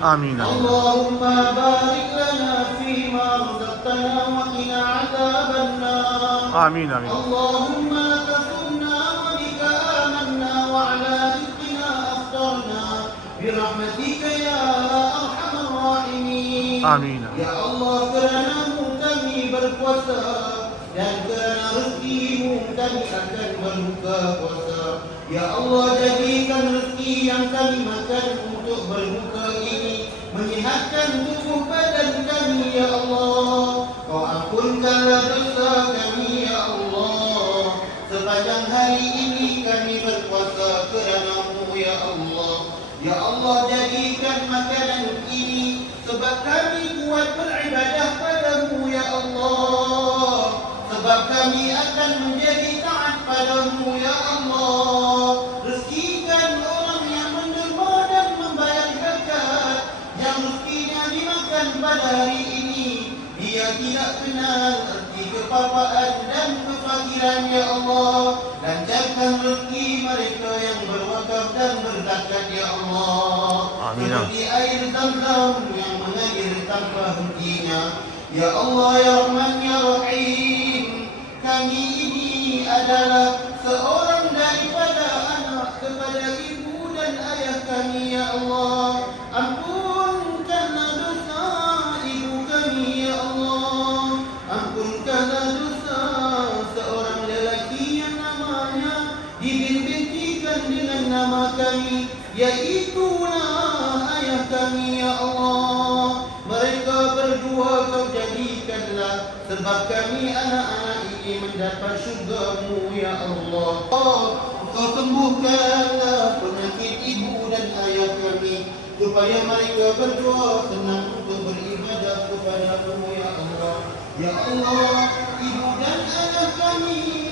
آمين. اللهم بارك لنا فيما رزقتنا وقنا عذاب النار. آمين آمين. اللهم لك ثمنا وبك آمنا وعلى رزقنا أفطرنا برحمتك يا أرحم الراحمين. آمين. Ya Allah, kerana-Mu kami berpuasa dan kerana rezeki-Mu kami akan berbuka puasa. Ya Allah, jadikan rezeki yang kami makan untuk berbuka ini menyihatkan tubuh badan kami, ya Allah. Kau ampunkanlah dosa kami, ya Allah. Sepanjang hari ini kami berpuasa kerana-Mu, ya Allah. Ya Allah, jadikan makanan ini sebab kami kuat beribadah padamu, ya Allah. Sebab kami akan menjadi taat padamu, ya Allah. Rezekikan orang yang menderma dan membayar zakat, yang rezekinya dimakan pada hari ini. Dia tidak kenal erti kepapaan dan kefakiran, ya Allah. Lancarkan rezeki mereka yang berwakaf dan berzakat, ya Allah. Amin. Seperti air Zam-Zam yang mengalir tanpa hentinya. Ya Allah, ya Rahman, ya Rahim. Kami ini adalah seorang daripada anak kepada ibu dan ayah kami, ya Allah. Ampunkanlah dosa ibu kami, ya Allah. Ampunkanlah dosa seorang lelaki yang namanya dibintikan dengan nama kami, yaitulah ayah kami, ya Allah. Mereka berdua Kau jadikanlah sebab kami anak-anak ini mendapat syurga-Mu, ya Allah. Kau sembuhkanlah penyakit ibu dan ayah kami supaya mereka berdua senang untuk beribadah kepada-Mu, ya Allah. Ya Allah, ibu dan ayah kami